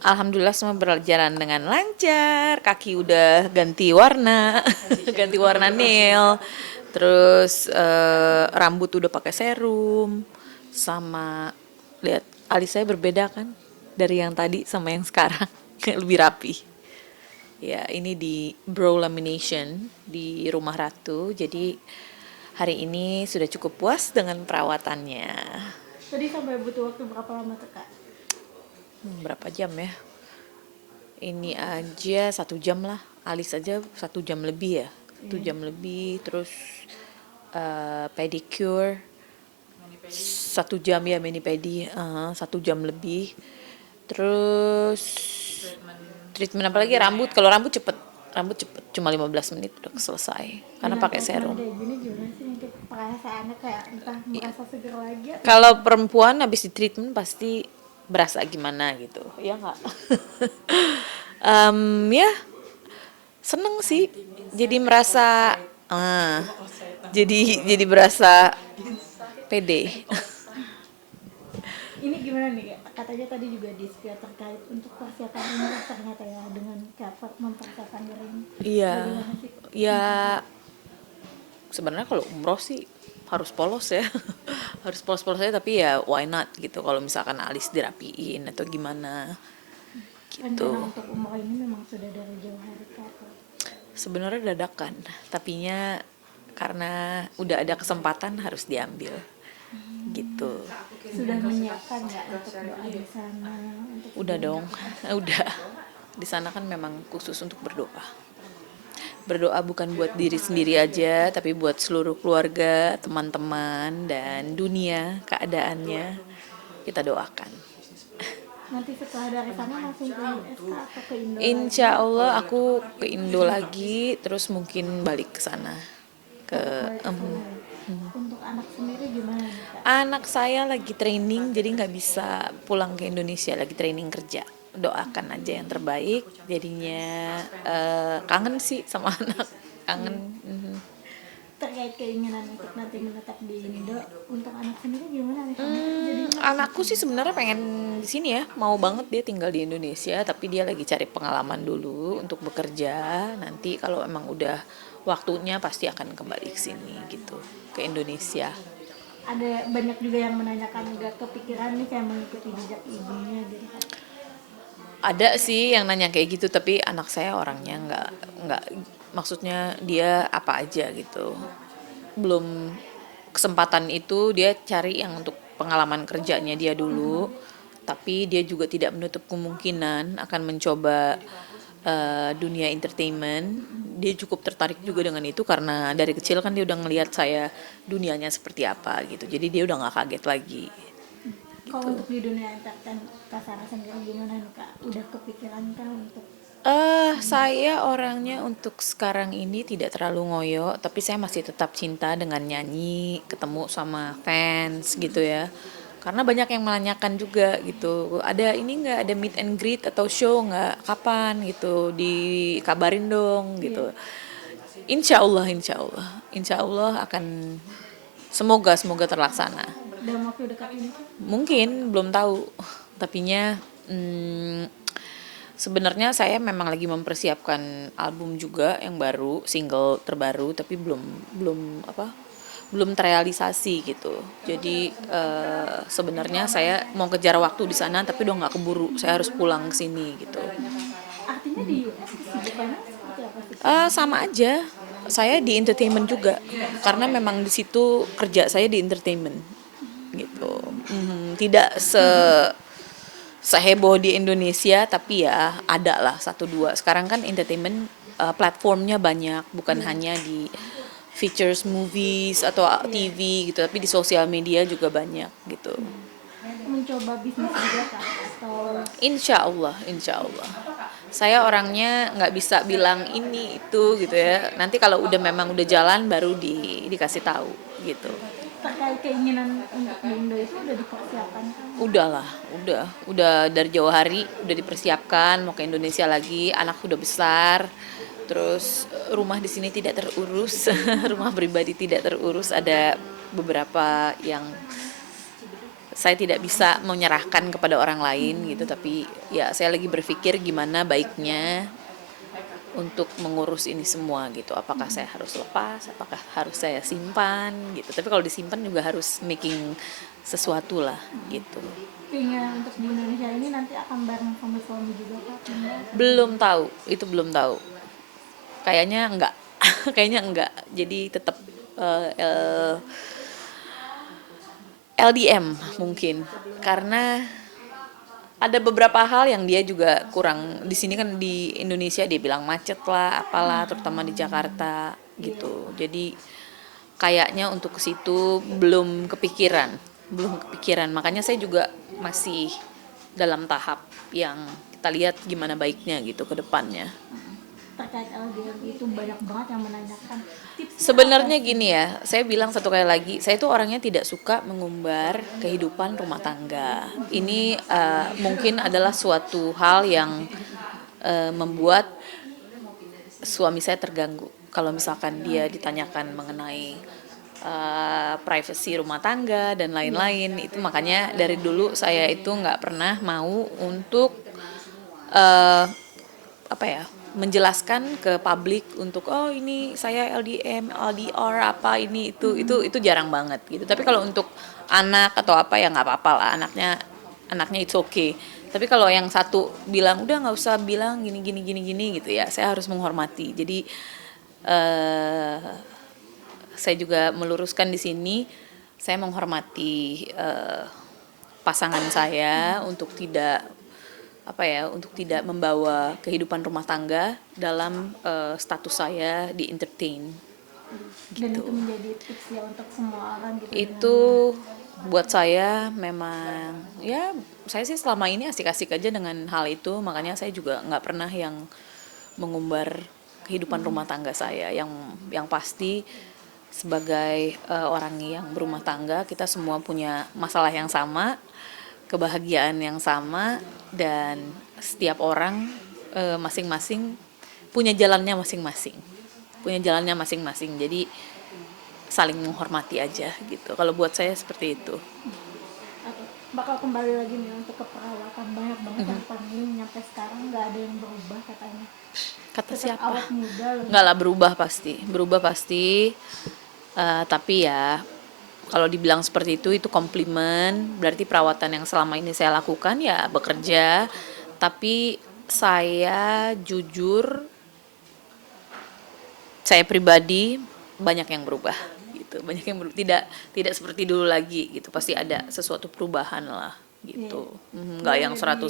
Alhamdulillah semua berjalan dengan lancar. Kaki udah ganti warna, ganti warna nail. Terus rambut udah pakai serum. Sama lihat alis saya berbeda kan dari yang tadi sama yang sekarang. Lebih rapi. Ya, ini di brow lamination di Rumah Ratu. Jadi hari ini sudah cukup puas dengan perawatannya. Tadi sampai butuh waktu berapa lama tuh kak? Berapa jam ya? Ini aja 1 jam lah, alis aja 1 jam lebih ya, 1 jam lebih, terus pedicure 1 jam ya, mani pedi 1 jam lebih, terus treatment apa lagi, rambut cepet cuma 15 menit udah selesai karena Dengan pakai treatment serum. kayak gini gimana sih untuk perasaannya, kayak entah merasa seger lagi atau Kalau gimana? perempuan habis di treatment pasti berasa gimana gitu, ya nggak? Ya seneng sih, jadi merasa jadi berasa pede. Ini gimana nih kak? Katanya tadi juga di spill terkait untuk persiapan umrah ternyata ya, dengan kayak mempersiapkan diri ini. Iya, Bagaimana sih? ya sebenarnya kalau umroh sih harus polos ya, harus polos-polos aja, tapi ya why not gitu kalau misalkan alis dirapiin atau gimana Rencana gitu. untuk umrah ini memang sudah dari jauh hari kak? Sebenarnya dadakan, tapinya karena udah ada kesempatan harus diambil gitu. Sudah menyiapkan nggak untuk doa di sana untuk Udah sebelum dong, berangkat? udah. Di sana kan memang khusus untuk berdoa. Berdoa bukan buat diri sendiri aja, tapi buat seluruh keluarga, teman-teman, dan dunia keadaannya. Kita doakan. Nanti setelah dari sana langsung ke US kak atau ke Indo lagi? Insya Allah aku ke Indo lagi, terus mungkin balik ke sana. Untuk Ke balik ke sana ya. Untuk anak sendiri gimana nih kak? anak saya lagi training, jadi nggak bisa pulang ke Indonesia, lagi training kerja. Doakan aja yang terbaik. Jadinya kangen sih sama anak, kangen. Iya. Mhm. Terkait keinginan untuk nanti menetap di Indo, untuk anak sendiri gimana nih kak? Jadinya Anakku sih sebenarnya pengen di sini ya, mau banget dia tinggal di Indonesia, tapi dia lagi cari pengalaman dulu untuk bekerja. Nanti kalau emang udah waktunya pasti akan kembali ke sini gitu, ke Indonesia. ada banyak juga yang menanyakan, gak kepikiran nih kayak mengikuti jejak ibunya gitu kak? Ada sih yang nanya kayak gitu, tapi anak saya orangnya nggak maksudnya dia apa aja gitu. Belum kesempatan itu dia cari yang untuk pengalaman kerjanya dia dulu, tapi dia juga tidak menutup kemungkinan akan mencoba dunia entertainment. Dia cukup tertarik juga dengan itu karena dari kecil kan dia udah ngelihat saya dunianya seperti apa gitu. Jadi dia udah nggak kaget lagi Kalau gitu. untuk di dunia entertain kak Sarah sendiri gimana nih kak? Udah kepikiran kah untuk Saya orangnya untuk sekarang ini tidak terlalu ngoyo, tapi saya masih tetap cinta dengan nyanyi, ketemu sama fans gitu ya. Karena banyak yang menanyakan juga gitu, ada ini nggak, ada meet and greet atau show nggak, kapan gitu, dikabarin dong iya gitu. Insya Allah, insya Allah akan, semoga terlaksana. dalam waktu dekat ini kak? Mungkin belum tahu, tapinya sebenarnya saya memang lagi mempersiapkan album juga yang baru, single terbaru, tapi belum belum apa? Belum terrealisasi gitu. Jadi sebenarnya saya mau kejar waktu di sana, tapi udah nggak keburu. Saya harus pulang ke sini gitu. Artinya di US kesibukannya seperti apa sih kak? Sama aja. Saya di entertainment juga, karena memang di situ kerja saya di entertainment gitu. Tidak seheboh di Indonesia, tapi ya ada lah satu dua. Sekarang kan entertainment platformnya banyak, bukan Iya. hanya di features movies atau Iya. TV gitu, tapi di sosial media juga banyak gitu. Mencoba bisnis juga kak atau Insya Allah, insya Allah. Saya orangnya nggak bisa bilang ini itu gitu ya. Nanti kalau udah memang udah jalan baru dikasih tahu gitu. terkait keinginan untuk di Indo itu udah dipersiapkan kan? Udahlah, udah dari jauh hari udah dipersiapkan mau ke Indonesia lagi, anak udah besar. Terus rumah di sini tidak terurus, rumah pribadi tidak terurus, ada beberapa yang saya tidak bisa menyerahkan kepada orang lain gitu, tapi ya saya lagi berpikir gimana baiknya untuk mengurus ini semua gitu. Apakah saya harus lepas, apakah harus saya simpan gitu. Tapi kalau disimpan juga harus making sesuatu lah gitu. Pengen untuk di Indonesia ini nanti akan bareng sama suami juga Kak? Pindah? Belum tahu, itu belum tahu. Kayaknya enggak. Kayaknya enggak. Jadi tetap LDM mungkin. Karena ada beberapa hal yang dia juga kurang. Di sini kan di Indonesia dia bilang macet lah, apalah, terutama di Jakarta gitu. Jadi kayaknya untuk ke situ belum kepikiran. Makanya saya juga masih dalam tahap yang kita lihat gimana baiknya gitu ke depannya. Terkait LDR itu banyak banget yang menanyakan tipsnya Sebenarnya apa? gini ya, saya bilang satu kali lagi, saya itu orangnya tidak suka mengumbar kehidupan rumah tangga. Ini mungkin adalah suatu hal yang membuat suami saya terganggu. Kalau misalkan dia ditanyakan mengenai privacy rumah tangga dan lain-lain, itu makanya dari dulu saya itu nggak pernah mau untuk eh, apa ya, menjelaskan ke publik untuk oh ini saya LDM, LDR apa ini itu jarang banget gitu. Tapi kalau untuk anak atau apa ya nggak apa-apa lah, anaknya it's okay. Tapi kalau yang satu bilang udah nggak usah bilang gini gini gini gini gitu ya, saya harus menghormati. Jadi eh saya juga meluruskan di sini, saya menghormati pasangan saya untuk tidak apa ya, untuk tidak membawa kehidupan rumah tangga dalam status saya di entertain Dan gitu. itu menjadi tips ya untuk semua orang gitu Itu buat saya memang ya, saya sih selama ini asik-asik aja dengan hal itu, makanya saya juga nggak pernah yang mengumbar kehidupan rumah tangga saya. Yang pasti sebagai orang yang berumah tangga, kita semua punya masalah yang sama, kebahagiaan yang sama, dan setiap orang masing-masing punya jalannya masing-masing. Punya jalannya masing-masing. Jadi saling menghormati aja gitu. Kalau buat saya seperti itu. Oke, bakal kembali lagi nih untuk keperawatan. Banyak banget yang panggil nyampe sekarang nggak ada yang berubah katanya. Kata Tetap siapa? awet muda loh. Enggak lah, berubah pasti. Tapi ya kalau dibilang seperti itu komplimen, berarti perawatan yang selama ini saya lakukan ya bekerja. Tapi saya jujur, saya pribadi banyak yang berubah gitu, banyak yang berubah, tidak seperti dulu lagi gitu, pasti ada sesuatu perubahan lah gitu. Nggak yang 100%.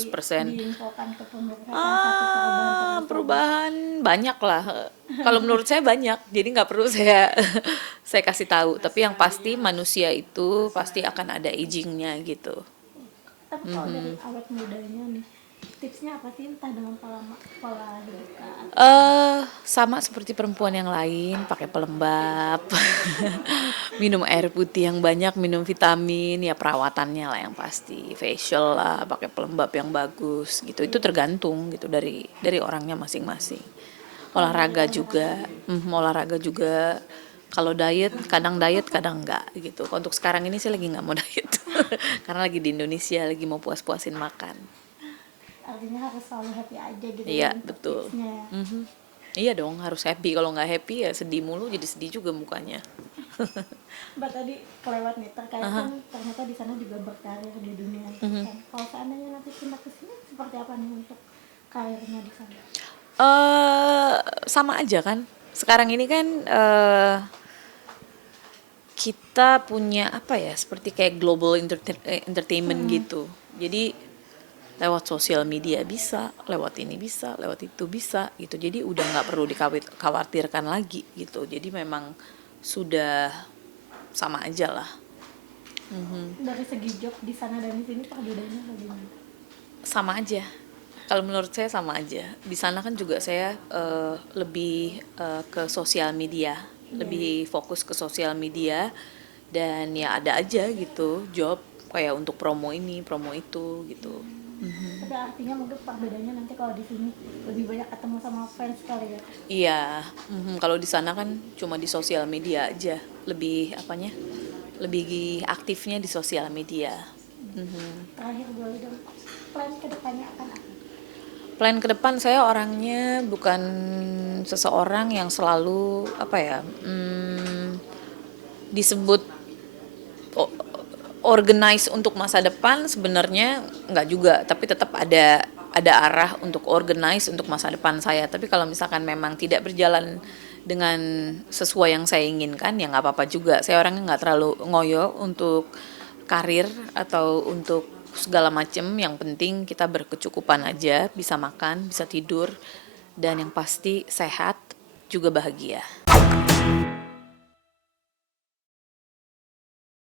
Diinfokan ke pemirsa satu perubahan tersebut. Perubahan banyak lah. Kalau menurut saya banyak, jadi nggak perlu saya saya kasih tahu. Tapi yang pasti manusia itu pasti akan ada agingnya gitu. Tapi kalau dari awet mudanya nih, tipsnya apa sih, entah dengan pola hidup kah? Sama seperti perempuan yang lain, pakai pelembab, minum air putih yang banyak, minum vitamin, ya perawatannya lah yang pasti, facial lah, pakai pelembab yang bagus gitu. Itu tergantung gitu dari orangnya masing-masing. Olahraga juga, olahraga juga. Kalau diet, kadang enggak gitu. Untuk sekarang ini sih lagi nggak mau diet, karena lagi di Indonesia, lagi mau puas-puasin makan. Artinya harus selalu happy aja gitu Iya, untuk betul. tipsnya ya. Iya dong, harus happy. Kalau nggak happy ya sedih mulu, jadi sedih juga mukanya. Mbak tadi kelewat nih terkait kan ternyata di sana juga berkarir di dunia kan. Kalau seandainya nanti pindah ke sini seperti apa nih untuk karirnya di sana? Sama aja kan. Sekarang ini kan kita punya apa ya, seperti kayak global entertainment gitu. Jadi lewat sosial media bisa, lewat ini bisa, lewat itu bisa gitu. Jadi udah nggak perlu dikhawatirkan lagi gitu. Jadi memang sudah sama aja lah. Dari segi job di sana dan di sini perbedaannya bagaimana? Sama aja. Kalau menurut saya sama aja. Di sana kan juga saya lebih ke sosial media, lebih fokus ke sosial media, dan ya ada aja gitu job kayak untuk promo ini, promo itu gitu. Tapi artinya mungkin perbedaannya nanti kalau di sini lebih banyak ketemu sama fans kali ya. Iya, kalau di sana kan cuma di sosial media aja, lebih apanya? Lebih aktifnya di sosial media. Terakhir boleh dong, plan kedepannya akan apa? Plan ke depan, saya orangnya bukan seseorang yang selalu apa ya, disebut o- organize untuk masa depan. Sebenarnya nggak juga, tapi tetap ada arah untuk organize untuk masa depan saya. Tapi kalau misalkan memang tidak berjalan dengan sesuai yang saya inginkan, ya nggak apa-apa juga. Saya orangnya nggak terlalu ngoyo untuk karir atau untuk segala macem. Yang penting kita berkecukupan aja, bisa makan, bisa tidur, dan yang pasti sehat juga bahagia.